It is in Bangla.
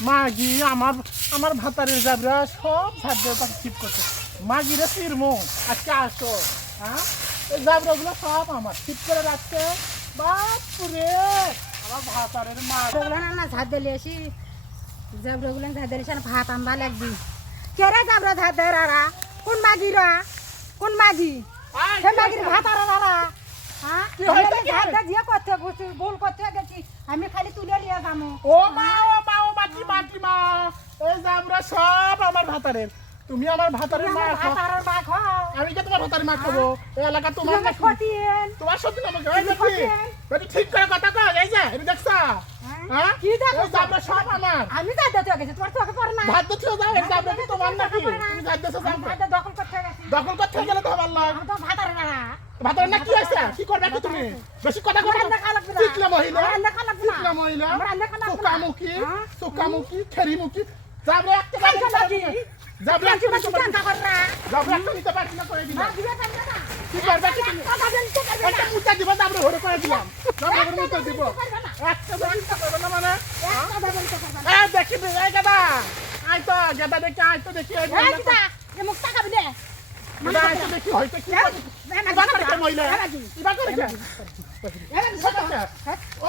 মাগি আমার আমার ভাতারের জাবরা সব ঝাড়দের পাশে ঠিক করছে। মাগিরে চিরমো আজকে আসো, হ্যাঁ এই জাবরাগুলো সব আমার ঠিক করে রাখছে। বাপুরে আমার ভাতারের মা না ঝাড় দিলে আসি জাবরাগুলো ঝাড় দিলে ভাত আনবা লাগবি। কেরা জাবরা ঝাড় দেয় রারা? কোন মাগিরা? কোন মাগি? সে মাগির ভাত আর রারা? হ্যাঁ ঝাড় দে দিয়ে করতে বসে ভুল করতে গেছি আমি খালি তুলে নিয়ে যাবো। ও মা মাটি মাটি মা এই জাবরা সব আমার ভাতারের। তুমি আমার ভাতারের মা খাও। ভাতারের মা খাও। আমি কে তোমার ভাতারের মা খাবো? এই এলাকা তোমার নাকি? ফটিয়েন তোমার সত্যি না আমাকে এই দেখি বেটি ঠিক করে কথা কও। এই যে এটা দেখছা? হ্যাঁ কি দেখো? এই জাবরা সব আমার। আমি যা দিতে গেছি তোমার চোখে পড়ে না। ভাত দিতে যাও এই জাবরা কি তোমার নাকি? তুমি ভাত দিতে যাও। ভাত দখল করতে গেছি। দখল করতে গেলে তো ভালো লাগে। আমি তো ভাতারের না। ভাতারের না কি হইছে? কি করবে কি তুমি? বেশি কথা কও। চিকলা মহিলা। চিকলা মহিলা। সুকামুখী, সুকামুখী, খেরিমুখী। জাবরা একটা জাবরা একটা জাবরা একটা নিতে পারছি না করে দিলাম। কি করবে কি তুমি? একটা মুটা দিব জাবরা হরে করে দিলাম। জাবরা হরে মুটা দিব। একটা জাবরা করবে না মানে? এই দেখি এই গাদা। আই তো গাদা দেখি আই তো দেখি এই মহিলা। গাদা আই তো দেখি হয়তো কি করে। ইবা করে কে মহিলা? ইবা করে কে? ও